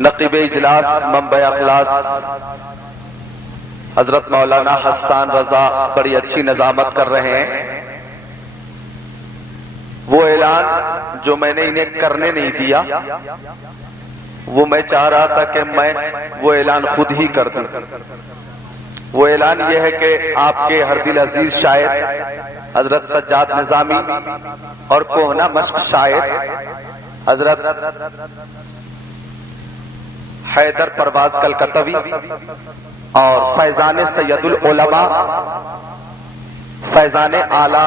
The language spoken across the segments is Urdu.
نقیب اجلاس منبع اخلاص حضرت مولانا حسان رضا بڑی اچھی نظامت کر رہے ہیں. وہ اعلان جو میں نے انہیں کرنے نہیں دیا وہ میں چاہ رہا تھا کہ میں وہ اعلان خود ہی کر دوں. وہ اعلان یہ ہے کہ آپ کے ہر دل عزیز شاعر حضرت سجاد نظامی اور کوہنا مشق شاعر حضرت حیدر پرواز کلکتوی اور فیضان سید العلماء فیضان اعلی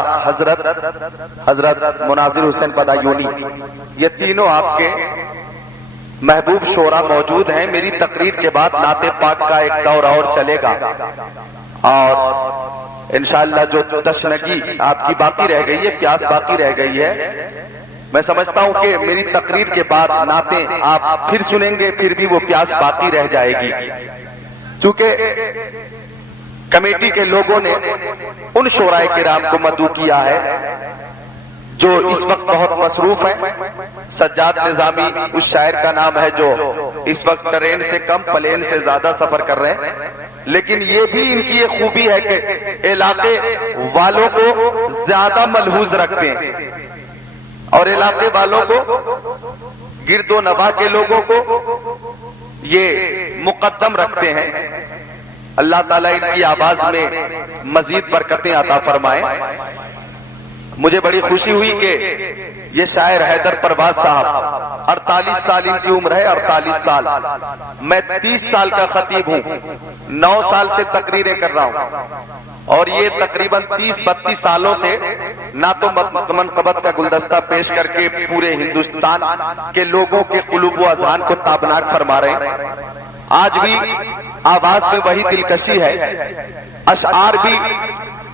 حضرت مناظر حسین بدایونی، یہ تینوں آپ کے محبوب شعراء موجود ہیں. میری تقریر کے بعد نعت پاک کا ایک دور اور چلے گا اور انشاءاللہ جو تشنگی آپ کی باقی رہ گئی ہے، پیاس باقی رہ گئی ہے، میں سمجھتا ہوں کہ میری تقریر کے بعد نعتیں آپ پھر سنیں گے، پھر بھی وہ پیاس باقی رہ جائے گی. چونکہ کمیٹی کے لوگوں نے ان شعراء کرام کو مدعو کیا ہے جو اس وقت بہت مصروف ہیں. سجاد نظامی اس شاعر کا نام ہے جو اس وقت ٹرین سے کم پلین سے زیادہ سفر کر رہے ہیں، لیکن یہ بھی ان کی ایک خوبی ہے کہ علاقے والوں کو زیادہ ملحوظ رکھتے ہیں اور علاقے والوں کو، گرد و نواح کے لوگوں کو یہ مقدم رکھتے ہیں. اللہ تعالیٰ ان کی آواز میں مزید برکتیں عطا فرمائے. مجھے بڑی خوشی ہوئی کہ یہ شاعر حیدر پرواز صاحب 48 سال ان کی عمر ہے، 48 سال. میں 30 سال کا خطیب ہوں، 9 سال سے تقریریں کر رہا ہوں اور یہ تقریباً 30-32 سالوں سے نہ تو منقبت کا گلدستہ پیش کر کے پورے ہندوستان کے لوگوں کے قلوب و اذہان کو تابناک فرما رہے ہیں. آج بھی آواز میں وہی دلکشی ہے، اشعار بھی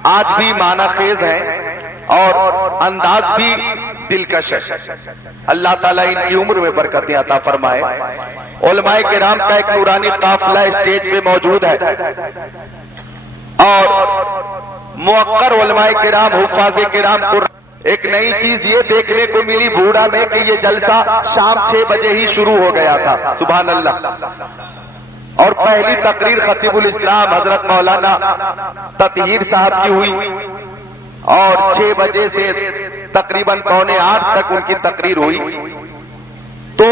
آج بھی معنی خیز ہیں اور انداز بھی دلکش ہے. اللہ تعالیٰ ان کی عمر میں برکتیں عطا فرمائے. علماء کرام کا ایک نورانی قافلہ اسٹیج پہ موجود ہے اور موقر علماء کرام، حفاظ کرام کو ایک نئی چیز یہ دیکھنے کو ملی بھوڑا میں کہ یہ جلسہ شام 6 بجے ہی شروع ہو گیا تھا. سبحان اللہ. اور پہلی تقریر خطیب الاسلام حضرت مولانا تطہیر صاحب کی ہوئی اور 6 بجے سے تقریباً 7:45 تک ان کی تقریر ہوئی. تو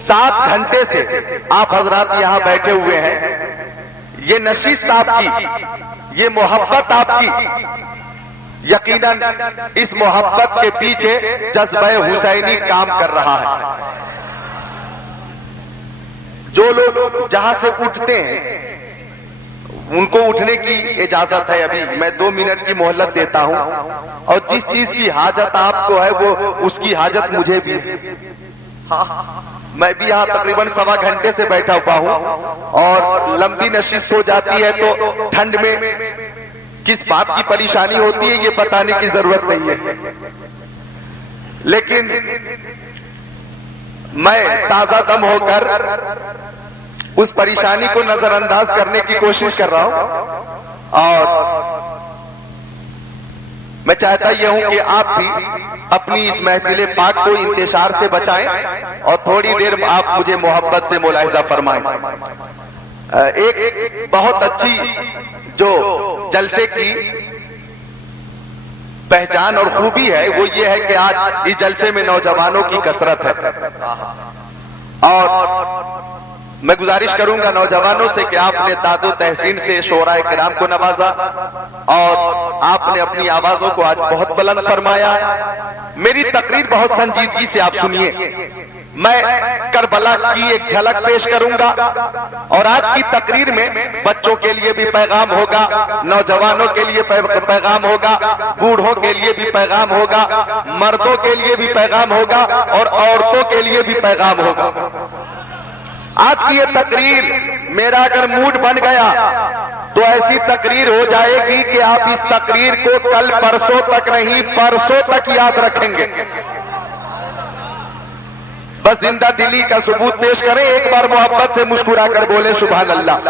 7 گھنٹے سے آپ حضرات یہاں بیٹھے ہوئے ہیں. یہ نشست آپ کی، یہ محبت آپ کی، یقیناً اس محبت کے پیچھے جذبہ حسینی کام کر رہا ہے. جو لوگ جہاں سے اٹھتے ہیں ان کو اٹھنے کی اجازت ہے. ابھی میں 2 منٹ کی مہلت دیتا ہوں اور جس چیز کی حاجت آپ کو ہے وہ اس کی حاجت مجھے بھی ہے. میں بھی یہاں تقریباً 1.25 گھنٹے سے بیٹھا ہوا ہوں اور لمبی نشست ہو جاتی ہے تو ٹھنڈ میں کس بات کی پریشانی ہوتی ہے یہ بتانے کی ضرورت نہیں ہے، لیکن میں تازہ دم ہو کر اس پریشانی کو نظر انداز کرنے کی کوشش کر رہا ہوں اور میں چاہتا یہ ہوں کہ آپ بھی اپنی اس محفل پاک کو انتشار سے بچائیں اور تھوڑی دیر آپ مجھے محبت سے ملاحظہ فرمائیں. ایک بہت اچھی جو جلسے کی پہچان اور خوبی ہے وہ یہ ہے کہ آج اس جلسے میں نوجوانوں کی کثرت ہے اور میں گزارش کروں گا نوجوانوں سے کہ آپ نے داد و تحسین سے شعراء کرام کو نوازا اور آپ نے اپنی آوازوں کو آج بہت بلند فرمایا. میری تقریر بہت سنجیدگی سے آپ سنیے. میں کربلا کی ایک جھلک پیش کروں گا اور آج کی تقریر میں بچوں کے لیے بھی پیغام ہوگا، نوجوانوں کے لیے پیغام ہوگا، بوڑھوں کے لیے بھی پیغام ہوگا، مردوں کے لیے بھی پیغام ہوگا اور عورتوں کے لیے بھی پیغام ہوگا. آج کی یہ تقریر میرا اگر موڈ بن گیا تو ایسی تقریر ہو جائے گی کہ آپ اس تقریر کو کل پرسوں تک نہیں پرسوں تک یاد رکھیں گے. بس زندہ دلی کا ثبوت پیش کریں. ایک بار محبت سے مسکرا کر بولیں سبحان اللہ.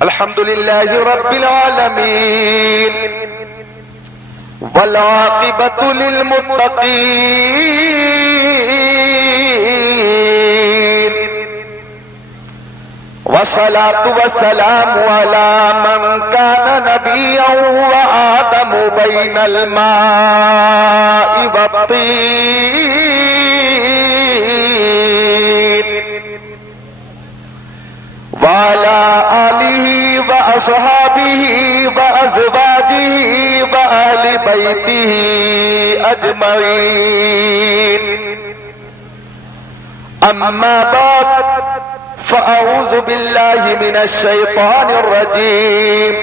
الحمد للہ رب العالمین والعاقبۃ للمتقین والصلاة والسلام على من كان نبيا وآدم بين الماء والطين وعلى آله وأصحابه وأزواجه وأهل بيته أجمعين أما بعد فأعوذ بالله من الشيطان الرجيم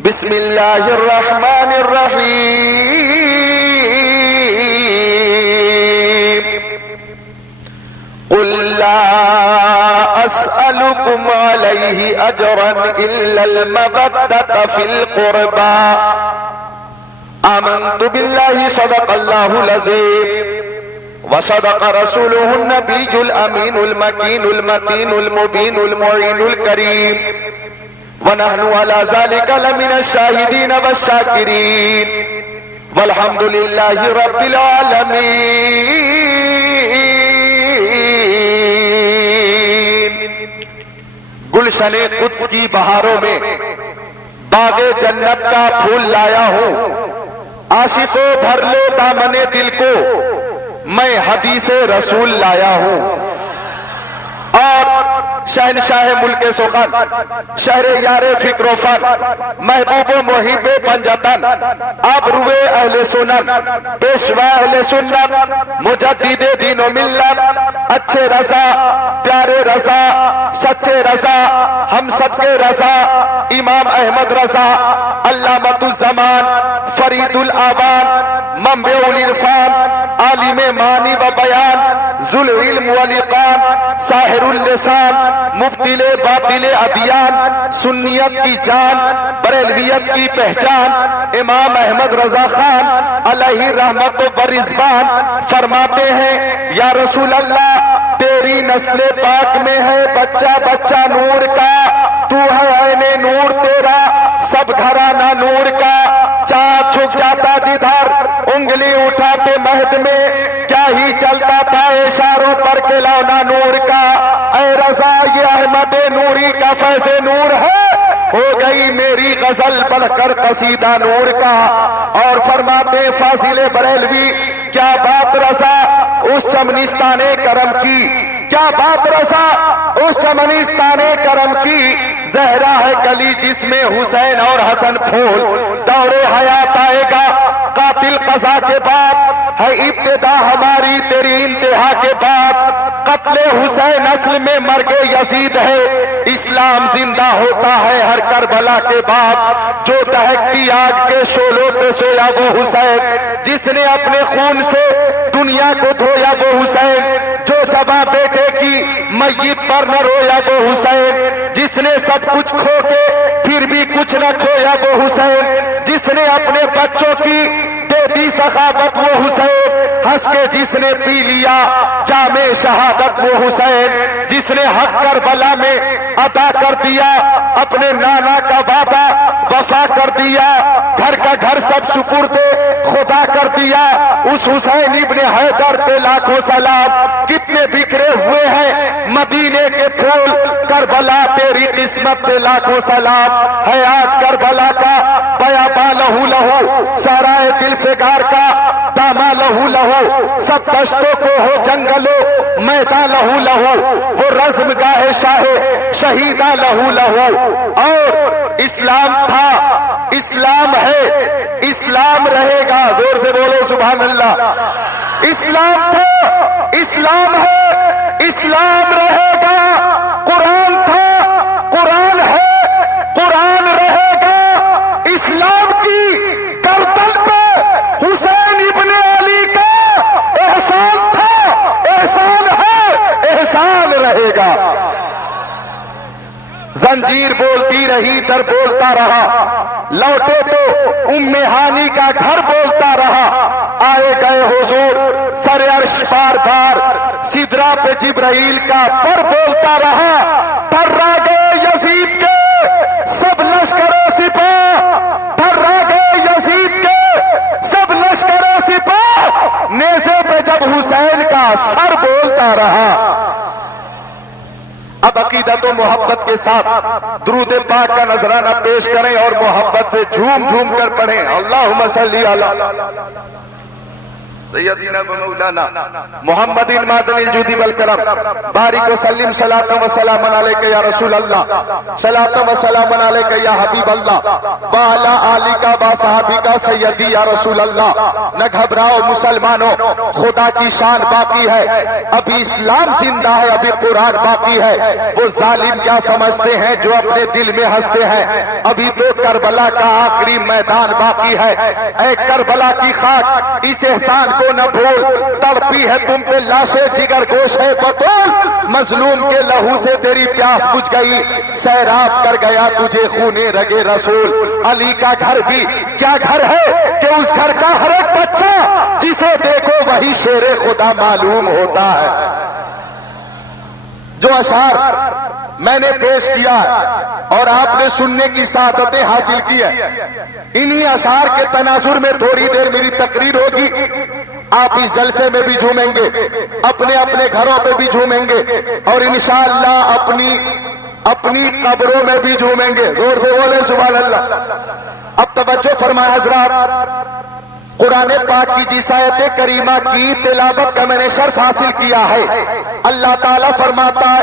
بسم الله الرحمن الرحيم قل لا أسألكم عليه أجرا إلا المودة في القربى آمنت بالله صدق الله العظيم وصدق رسوله النبي الأمين المكين المتين المبين المعين الكريم ونحن على ذلك لمن الشاهدين والشاكرين والحمد لله رب العالمين گلشن قدس کی بہاروں میں باغ جنت کا پھول لایا ہوں عاشقوں بھر لو دامن دل کو میں حدیث رسول لایا ہوں اور شہنشاہ ملک سخن شہر یار فکر و فن محبوب و محب پنجتن آبرو اہل سنن پیشوا اہل سنت مجدد دین و ملت اچھے رضا پیارے رضا سچے رضا ہم سب کے رضا امام احمد رضا علامۃ الزمان فرید الآبان منبع العرفان عالم معنی و بیان ذو العلم والاتقان ساحر اللسان مبطل باطل ادیان سنیت کی جان بریلویت کی پہچان امام احمد رضا خان علیہ رحمت و رضوان فرماتے ہیں یا رسول اللہ تیری نسل پاک میں ہے بچہ بچہ نور کا تو ہے عین نور تیرا سب گھرانہ نور کا چاند چھک جاتا جدھر انگلی اٹھاتے مہد میں کیا ہی چلتا تھا اشاروں پر کھلونا نور کا اے رضا یہ احمد نوری کا فیض نور ہے ہو گئی میری غزل بڑھ کر قصیدہ نور کا اور فرماتے فاضل بریلوی کیا بات رضا اس چمنستان کرم کی کیا بات رضا اس چمنستان کرم کی زہرا ہے کلی جس میں حسین اور حسن پھول دور حیات آئے گا قاتل قضا کے بعد ہے ابتدا ہماری تیری انتہا کے بعد قتل حسین اصل میں مرگ یزید ہے اسلام زندہ ہوتا ہے ہر کربلا کے بعد جو دہکتی آگ کے شعلوں پہ سویا وہ حسین جس نے اپنے خون سے دنیا کو دھویا وہ حسین جو جبا بیٹے کی میت پر نہ رویا وہ حسین جس نے سب کچھ کھو کے پھر بھی کچھ نہ کھویا وہ حسین جس نے اپنے بچوں کی دے دی سخاوت وہ حسین ہنس کے جس نے پی لیا جام شہادت وہ حسین جس نے حق کربلا میں ادا کر دیا اپنے نانا کا وعدہ وفا کر دیا گھر کا گھر سب سپرد خدا کر دیا اس حسین ابن حیدر پہ لاکھوں سلام کتنے بکھرے ہوئے ہیں مدینے کے پھول کربلا تیری قسمت پہ لاکھوں سلام ہے آج کربلا کا بیاباں لہو لہو سارائے دل فگار کا داما لہو لہو سب دشتوں کو ہو جنگلو میدان لہو لہو وہ رزم گاہ شاہ شہیدہ لہو لہو اور اسلام تھا اسلام ہے اسلام رہے گا زور سے بولو سبحان اللہ اسلام تھا اسلام ہے اسلام رہے گا قرآن تھا قرآن ہے قرآن رہے گا اسلام کی گردن پہ حسین ابن علی کا احسان تھا احسان ہے احسان رہے گا زنجیر بولتی رہی در بولتا رہا لوٹے تو ام ہانی کا گھر بولتا رہا آئے گئے حضور سر عرش بار بار سدرا پہ جبرائیل کا پر بولتا رہا پر گئے یزید کے اب عقیدت و محبت کے ساتھ درود پاک کا نذرانہ پیش کریں اور محبت سے جھوم جھوم کر پڑھیں. اللہم صلی علی سیدنا و مولانا محمد المعدن الجود والکرم بارک وسلم صلاۃ و سلام علیک یا رسول اللہ صلاۃ و سلام علیک یا حبیب اللہ وعلی آلک و صحابک سیدی یا رسول اللہ. نہ گھبراؤ مسلمانوں، خدا کی شان باقی ہے، ابھی اسلام زندہ ہے، ابھی قرآن باقی ہے. وہ ظالم کیا سمجھتے ہیں جو اپنے دل میں ہنستے ہیں؟ ابھی تو کربلا کا آخری میدان باقی ہے. اے کربلا کی خاک، اس احسان کو نہ بھول، تڑپی ہے تم پہ لاشیں جگر گوش ہے بطول. مظلوم کے لہو سے تیری پیاس بجھ گئی، سیراب کر گیا تجھے خون رگے رسول. علی کا گھر بھی کیا گھر ہے کہ اس گھر کا ہر ایک بچہ جسے دیکھو وہی شیر خدا معلوم ہوتا ہے. جو اشعار میں نے پیش کیا ہے اور آپ نے سننے کی سعادتیں حاصل کی ہے، انہی اشعار کے تناظر میں تھوڑی دیر میری تقریر ہوگی. آپ اس جلسے میں بھی جھومیں گے، اپنے اپنے گھروں پہ بھی جھومیں گے اور انشاءاللہ اپنی قبروں میں بھی جھومیں گے. زور سے بولے سبحان اللہ. اب توجہ فرمائے حضرات، قرآن پاک کی جس آیت کریمہ کی تلاوت کا میں نے شرف حاصل کیا ہے، اللہ تعالیٰ فرماتا ہے،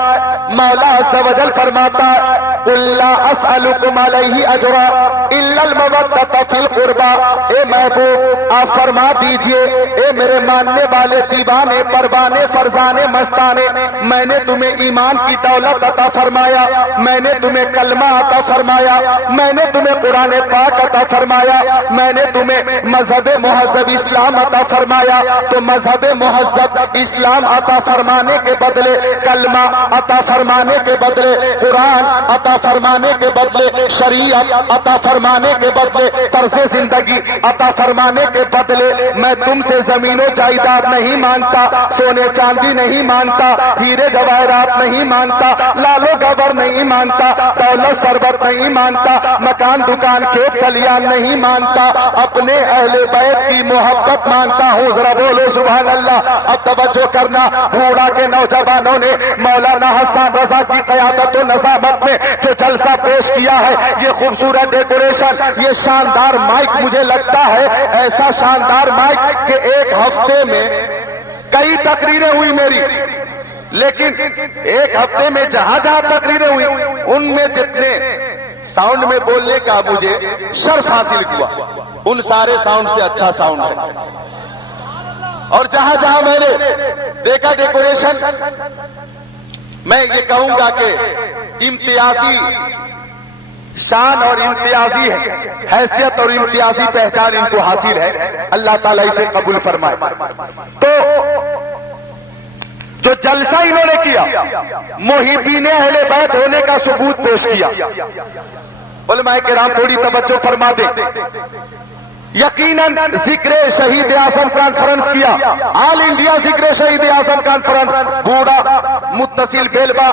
مولا عز و جل فرماتا ہے، قُلْ لَا أَسْأَلُكُمْ عَلَيْهِ أَجْرًا إِلَّا الْمَوَدَّةَ فِي الْقُرْبَى. اے محبوب آپ فرما دیجئے، اے میرے ماننے والے دیوانے پروانے فرزانے مستانے، میں نے تمہیں ایمان کی دولت عطا فرمایا، میں نے تمہیں کلمہ عطا فرمایا، میں نے تمہیں قرآن پاک عطا فرمایا، میں نے تمہیں مذہب مہذب اسلام عطا فرمایا. تو مذہب مہذب اسلام عطا فرمانے کے بدلے، کلمہ عطا فرمانے کے بدلے، قرآن عطا فرمانے کے بدلے، شریعت عطا فرمانے کے بدلے، طرز زندگی عطا فرمانے کے بدلے میں تم سے زمین و جائیداد نہیں مانگتا، سونے چاندی نہیں مانگتا، ہیرے جواہرات نہیں مانگتا، لالو گور نہیں مانگتا، دولت ثروت نہیں مانگتا، مکان دکان کھیت کھلیان نہیں مانگتا، اپنے اہل بیت کی محبت مانگتا ہوں. ذرا بولو سبحان اللہ. اب توجہ کرنا، بھوڑا کے نوجوانوں نے مولانا حسان رضا کی قیادت و نظامت میں جو جلسہ پیش کیا ہے، یہ خوبصورت ڈیکوریشن، یہ شاندار مائک، مجھے لگتا ہے ایسا شاندار مائک کہ ایک ہفتے میں کئی تقریریں ہوئی میری، لیکن ایک ہفتے میں جہاں جہاں تقریریں ہوئی ان میں جتنے ساؤنڈ میں بولنے کا مجھے شرف حاصل ہوا، ان سارے ساؤنڈ سے اچھا ساؤنڈ ہے. اور جہاں جہاں میں نے دیکھا ڈیکوریشن، میں یہ کہوں گا کہ امتیازی شان اور امتیازی حیثیت اور امتیازی پہچان ان کو حاصل ہے. اللہ تعالیٰ اسے قبول فرمائے. تو جو جلسہ انہوں نے کیا، محبین اہل بیت ہونے کا ثبوت پیش کیا. علماء کرام تھوڑی توجہ فرما دیں. یقیناً ذکر شہید اعظم کانفرنس کیا، آل انڈیا ذکر شہید اعظم کانفرنس، بوڑا متصل بیلبا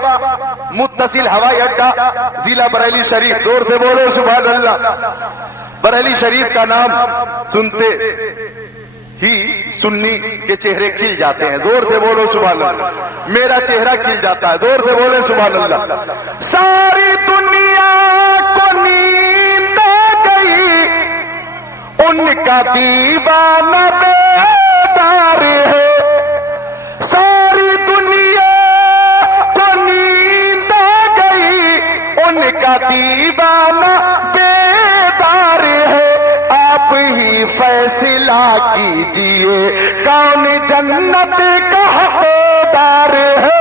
متصل ہوائی اڈا ضلع بریلی شریف. زور سے بولو سبحان اللہ. بریلی شریف کا نام سنتے ہی سنی کے چہرے کھل جاتے ہیں. زور سے بولو سبحان اللہ. میرا چہرہ کھل جاتا ہے. زور سے بولے سبحان اللہ. ساری دنیا کو نیند آ گئی، ان کا دیوانہ بیدار ہے. ساری دنیا کو نیند آ گئی، ان کا دیوانہ بیدار ہے. آپ ہی فیصلہ کیجئے کون جنت کا حقدار ہے.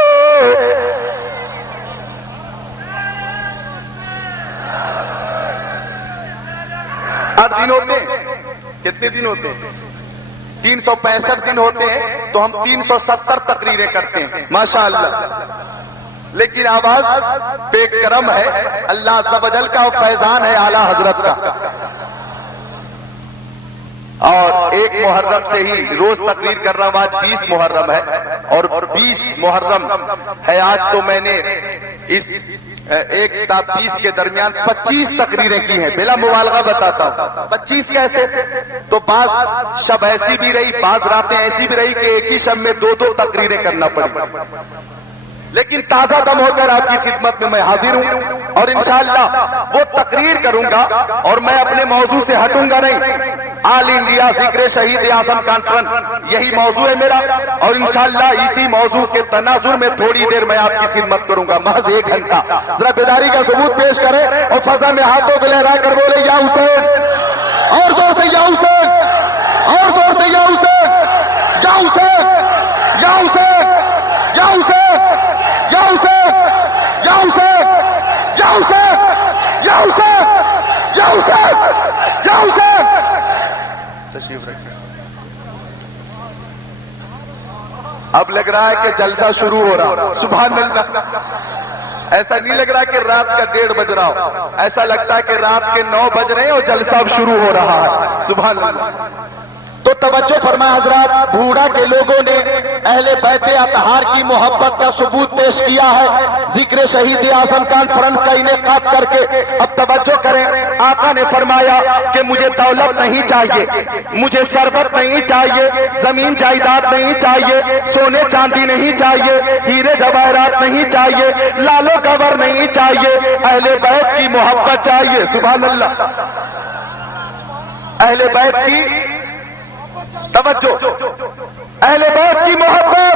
دن ہوتے ہیں، کتنے دن ہوتے ہیں؟ 365 دن ہوتے ہیں، تو ہم 370 تقریریں کرتے ہیں ماشاءاللہ. لیکن آواز بے کرم ہے، اللہ عز و جل کا فیضان ہے اعلیٰ حضرت کا. اور ایک محرم سے ہی روز تقریر کر رہا ہوں. آج 20 محرم ہے اور 20 محرم ہے آج. تو میں نے اس 1 تا 20 کے درمیان 25 تقریریں کی ہیں. بلا مبالغہ بتاتا ہوں. 25 کیسے؟ تو بعض شب ایسی بھی رہی، بعض راتیں ایسی بھی رہی کہ ایک ہی شب میں 2 تقریریں کرنا پڑی. لیکن تازہ دم ہو کر آپ کی خدمت میں حاضر ہوں اور انشاءاللہ وہ تقریر کروں گا اور میں اپنے موضوع سے ہٹوں گا نہیں. آل انڈیا ذکر شہید اعظم کانفرنس یہی موضوع ہے میرا اور انشاءاللہ اسی موضوع کے تناظر میں تھوڑی دیر میں آپ کی خدمت کروں گا، محض 1 گھنٹہ. ذرا بیداری کا ثبوت پیش کریں اور فضا میں ہاتھوں کو لہرا کر بولے یا حسین، اور زور سے یا حسین، اور زور سے یا حسین، یا حسین، یا حسین، یا حسین، یا حسین، یا حسین، یا حسین، یا حسین، یا حسین، یا حسین. تشریف رکھیں. اب لگ رہا ہے کہ جلسہ شروع ہو رہا. سبحان اللہ. ایسا نہیں لگ رہا کہ رات کا 1:30 بج رہا ہو، ایسا لگتا ہے کہ رات کے 9 بج رہے ہیں اور جلسہ اب شروع ہو رہا ہے. سبحان اللہ. تو توجہ فرمائے حضرات، بھوڑا کے لوگوں نے اہل بیت اطہار کی محبت کا ثبوت پیش کیا ہے ذکر شہید اعظم کانفرنس کا انعقاد کر کے. اب توجہ کریں، آقا نے فرمایا کہ مجھے دولت نہیں چاہیے، مجھے ثروت نہیں چاہیے، زمین جائیداد نہیں چاہیے، سونے چاندی نہیں چاہیے، ہیرے جواہرات نہیں چاہیے، لال و گور نہیں چاہیے، اہل بیت کی محبت چاہیے. سبحان اللہ. اہل بیت کی توجہ، اہل بیت کی محبت.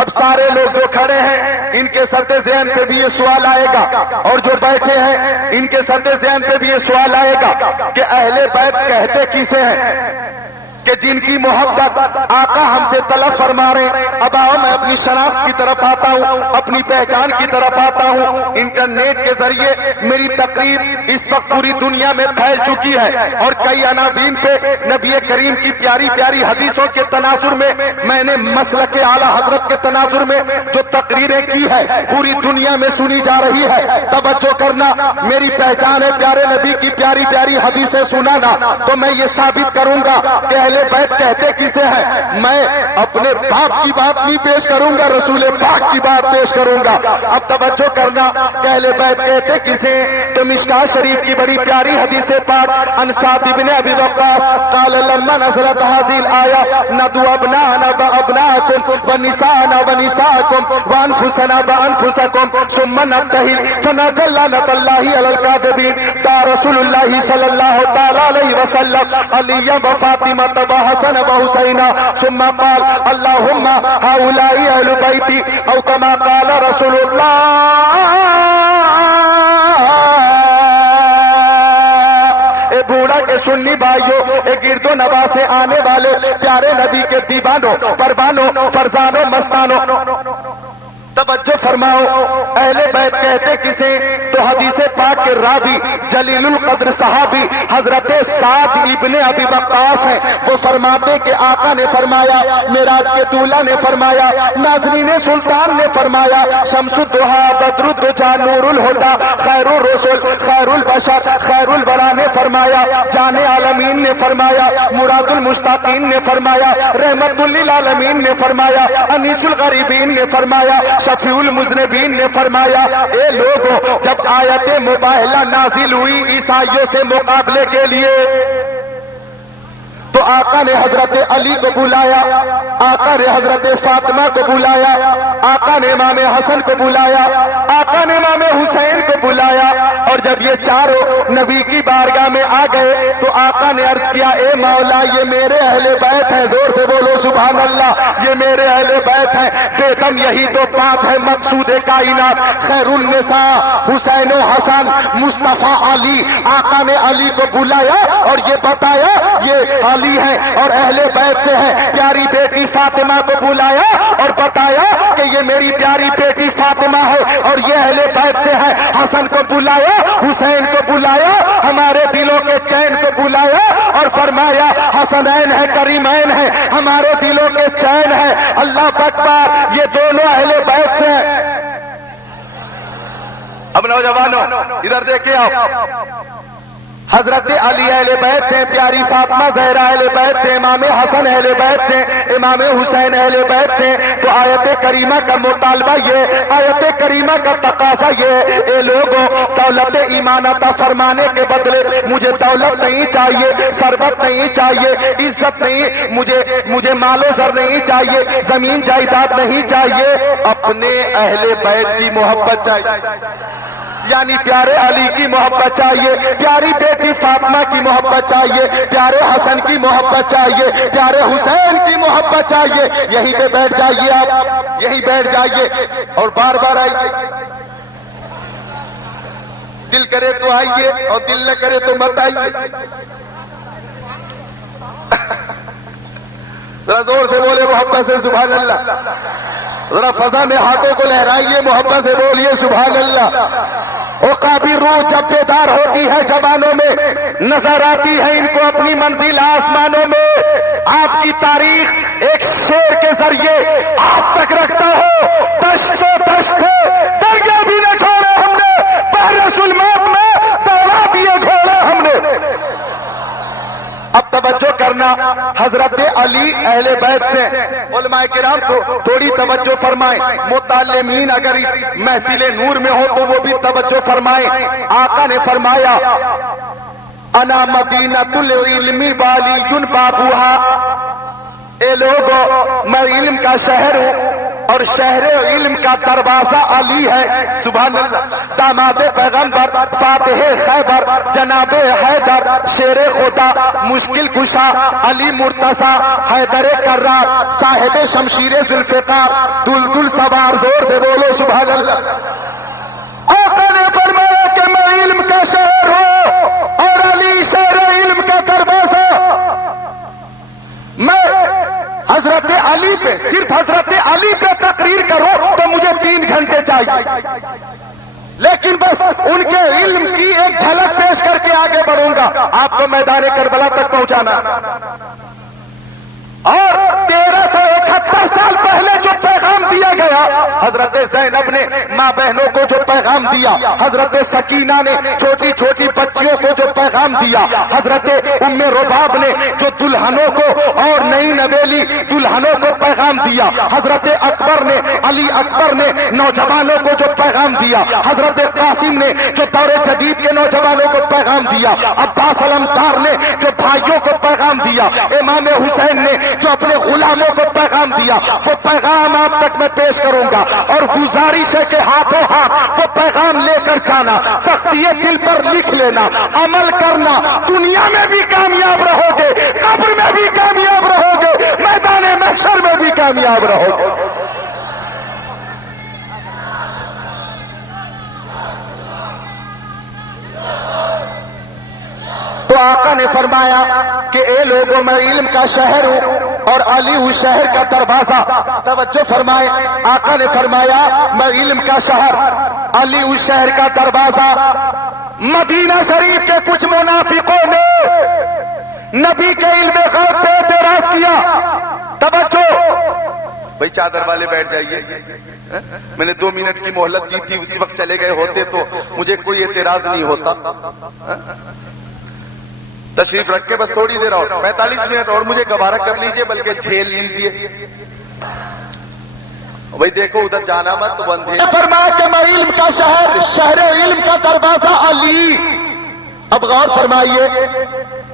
اب سارے لوگ جو کھڑے ہیں ان کے سطح ذہن پہ بھی یہ سوال آئے گا اور جو بیٹھے ہیں ان کے سطح ذہن پہ بھی یہ سوال آئے گا کہ اہل بیت کہتے کسے ہیں کہ جن کی محبت آقا ہم سے طلب فرما رہے ہیں. اب آؤ میں اپنی شناخت کی طرف آتا ہوں، اپنی پہچان کی طرف آتا ہوں. انٹرنیٹ کے ذریعے میری تقریر اس وقت پوری دنیا میں پھیل چکی ہے اور کئی عناوین پہ نبی کریم کی پیاری پیاری حدیثوں کے تناظر میں نے مسلک اعلیٰ حضرت کے تناظر میں جو تقریریں کی ہے پوری دنیا میں سنی جا رہی ہے. توجہ کرنا، میری پہچان ہے پیارے نبی کی پیاری پیاری حدیثیں سنانا. تو میں یہ ثابت کروں گا کہ اہل بیت کہتے کسے ہیں. میں اپنے باپ کی بات نہیں پیش کروں گا، رسول پاک کی بات پیش کروں گا. اب توجہ کرنا کہ اہل بیت کہتے کسے ہیں. تو مشکاۃ شریف کی بڑی پیاری حدیث پاک ان سعد بن ابی وقاص قال لما نزلت هذه الآية ندعو أبناءنا وأبناءكم ونساءنا ونساءكم وأنفسنا وأنفسكم ثم نبتهل فنجعل لعنة الله على الكاذبين. دعا رسول الله صلى الله تعالى عليه وسلم عليا وفاطمة وحسن وحسين ثم قال اللهم هؤلاء أهل بيتي أو كما قال رسول الله. بوڑھا کے سنی بھائیوں، گرد و نواح سے آنے والے پیارے نبی کے دیوانوں، پروانوں، فرزانوں، مستانوں، توجہ فرماؤ. اہل بیت کہتے کسے؟ تو حدیث پاک کے راوی جلیل القدر صحابی حضرت سعد ابن ابی وقاص ہیں. وہ فرماتے کہ آقا نے فرمایا، معراج کے دولہ نے فرمایا، ناظرین سلطان نے فرمایا، شمس الضحیٰ بدر الدجیٰ نور الہدیٰ خیر الرسل خیر البشر خیر الورا نے فرمایا، جان عالمین نے فرمایا، مراد المشتاقین نے فرمایا، رحمت للعالمین نے فرمایا، انیس الغریبین نے فرمایا، شفیع المذنبین نے فرمایا. اے لوگوں، جب آیت مباہلہ نازل ہوئی عیسائیوں سے مقابلے کے لیے تو آقا نے حضرت علی کو بلایا، آقا نے حضرت فاطمہ کو بلایا، آقا نے امام حسن کو بلایا، آقا نے امام حسین کو بلایا. اور جب یہ چاروں نبی کی بارگاہ میں آ گئے تو آقا نے عرض کیا، اے مولا یہ میرے اہل بیت ہیں. زور سے بولو سبحان اللہ. یہ میرے اہل بیت ہیں. بیتم یہی تو 5 ہے مقصود کائنات، خیر النساء حسین و حسن مصطفیٰ علی. آقا نے علی کو بلایا اور یہ بتایا یہ علی ہے اور اہل بیت سے ہے. پیاری بیٹی فاطمہ کو بلایا اور بتایا کہ یہ میری پیاری بیٹی فاطمہ ہے اور یہ اہل بیت سے ہے. حسن کو بلایا، حسین کو بلایا، ہمارے دلوں کے چین کو بلایا اور فرمایا حسنین ہے کریمین ہے، ہمارے دلوں کے چین ہے. اللہ اکبر. یہ دونوں اہل بیت سے ہیں. اب نوجوانوں ادھر دیکھیں آپ، حضرت علی اہل بیت سے، پیاری فاطمہ زہرا اہل بیت سے، امام حسن اہل بیت سے، امام حسین اہل بیت سے، تو آیت کریمہ کا مطالبہ یہ، آیت کریمہ کا تقاضا یہ، اے لوگوں دولت ایمان عطا فرمانے کے بدلے مجھے دولت نہیں چاہیے، ثروت نہیں چاہیے، عزت نہیں، مجھے مال و زر نہیں چاہیے، زمین جائیداد نہیں چاہیے، اپنے اہل بیت کی محبت چاہیے، یعنی پیارے علی کی محبت چاہیے، پیاری بیٹی فاطمہ کی محبت چاہیے، پیارے حسن کی محبت چاہیے، پیارے حسین کی محبت چاہیے. یہیں پہ بیٹھ جائیے، آپ یہیں بیٹھ جائیے اور بار بار آئیے. دل کرے تو آئیے اور دل نہ کرے تو مت آئیے. ذرا زور سے بولے محبت سے سبحان اللہ. ذرا فضا میں ہاتھوں کو لہرائیے، محبت سے بولیے سبحان اللہ. عقابی روح جب بیدار ہوتی ہے جوانوں میں، نظر آتی ہے ان کو اپنی منزل آسمانوں میں. آپ کی تاریخ ایک شعر کے ذریعے آپ تک رکھتا ہو. دشت دریا بھی نہ چھوڑے ہم نے، بحر ظلمات میں دوڑا دیے گھوڑے ہم نے. اب توجہ کرنا حضرت علی اہل بیت سے. علماء کرام تو تھوڑی توجہ فرمائیں، متعلمین اگر اس محفل نور میں ہو تو وہ بھی توجہ فرمائیں. آقا نے فرمایا انا مدینۃ العلم والی بابوہا، اے لوگو میں علم کا شہر ہوں اور شہر علم کا دروازہ علی ہے. سبحان اللہ. داماد پیغمبر، فاتح خیبر، جناب حیدر، شیر خدا، مشکل کشا، علی مرتضی، حیدر کرار، صاحب شمشیر ذوالفقار، دلدل سوار. زور سے بولو سبحان اللہ. آقا نے فرمایا کہ میں علم کا شہر ہوں اور علی شہر علم کا دروازہ. میں حضرت علی پہ، صرف حضرت علی پہ تقریر کرو تو مجھے 3 گھنٹے چاہیے، لیکن بس ان کے علم کی ایک جھلک پیش کر کے آگے بڑھوں گا. آپ کو میدان کربلا تک پہنچانا. اور 1371 سال پہلے جو پیغام دیا گیا، حضرت زینب نے ماں بہنوں کو جو پیغام دیا، حضرت سکینہ نے چھوٹی چھوٹی بچیوں کو جو پیغام دیا، حضرت ام رباب نے جو دلہنوں کو اور نئی نویلی دلہنوں کو پیغام دیا، حضرت اکبر نے، علی اکبر نے نوجوانوں کو جو پیغام دیا، حضرت قاسم نے جو دور جدید کے نوجوانوں کو پیغام دیا، عباس علمدار نے جو بھائیوں کو پیغام دیا، امام حسین نے جو اپنے غلاموں کو پیغام دیا، وہ پیغام آپ تک میں پیش کروں گا. اور گزارش ہے کہ ہاتھوں ہاتھ وہ پیغام لے کر جانا، تختیے دل پر لکھ لینا، عمل کرنا. دنیا میں بھی کامیاب رہو گے، قبر میں بھی کامیاب رہو گے، میدان محشر میں بھی کامیاب رہو گے. تو آقا نے فرمایا کہ اے لوگوں میں علم کا شہر ہوں اور علی اس شہر کا دروازہ. توجہ فرمائیں، آقا نے فرمایا میں علم کا شہر، علی اس شہر کا دروازہ. مدینہ شریف کے کچھ منافقوں نے نبی کے علم غیب پہ اعتراض کیا. توجہ بھائی، چادر والے بیٹھ جائیے. میں نے 2 منٹ کی مہلت دی تھی، اسی وقت چلے گئے ہوتے تو مجھے کوئی اعتراض نہیں ہوتا. تشریف رکھ کے بس تھوڑی دیر اور 45 منٹ اور مجھے گوارا کر لیجئے، بلکہ جھیل لیجئے. بھائی دیکھو ادھر جانا مت، تو بندے فرمایا کہ میں علم کا شہر، شہر علم کا دروازہ علی. اب غور فرمائیے،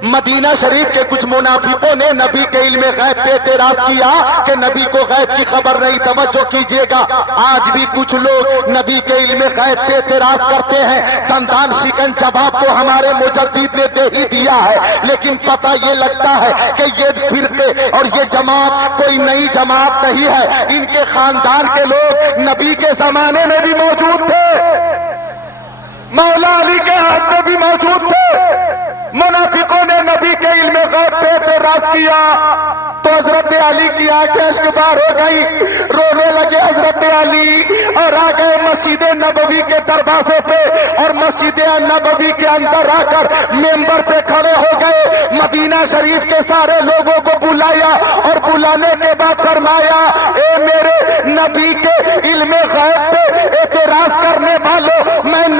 مدینہ شریف کے کچھ منافقوں نے نبی کے علم غیب پہ اعتراض کیا کہ نبی کو غیب کی خبر نہیں. توجہ کیجئے گا، آج بھی کچھ لوگ نبی کے علم غیب پہ اعتراض کرتے ہیں. دندان شکن جواب تو ہمارے مجدد نے دے ہی دیا ہے، لیکن پتہ یہ لگتا ہے کہ یہ فرقے اور یہ جماعت کوئی نئی جماعت نہیں ہے. ان کے خاندان کے لوگ نبی کے زمانے میں بھی موجود تھے، مولا علی کے عہد میں بھی موجود تھے. منافقوں نے نبی کے علم غیب پہ اعتراض کیا تو حضرت علی کی آنکھیں اشکبار ہو گئی، رونے لگے حضرت علی اور آ گئے مسجد نبوی کے دروازے پہ اور مسجد نبوی کے اندر آ کر ممبر پہ کھڑے ہو گئے. مدینہ شریف کے سارے لوگوں کو بلایا اور بلانے کے بعد فرمایا اے میرے نبی کے علم غیب پہ اعتراض کرنے والوں، میں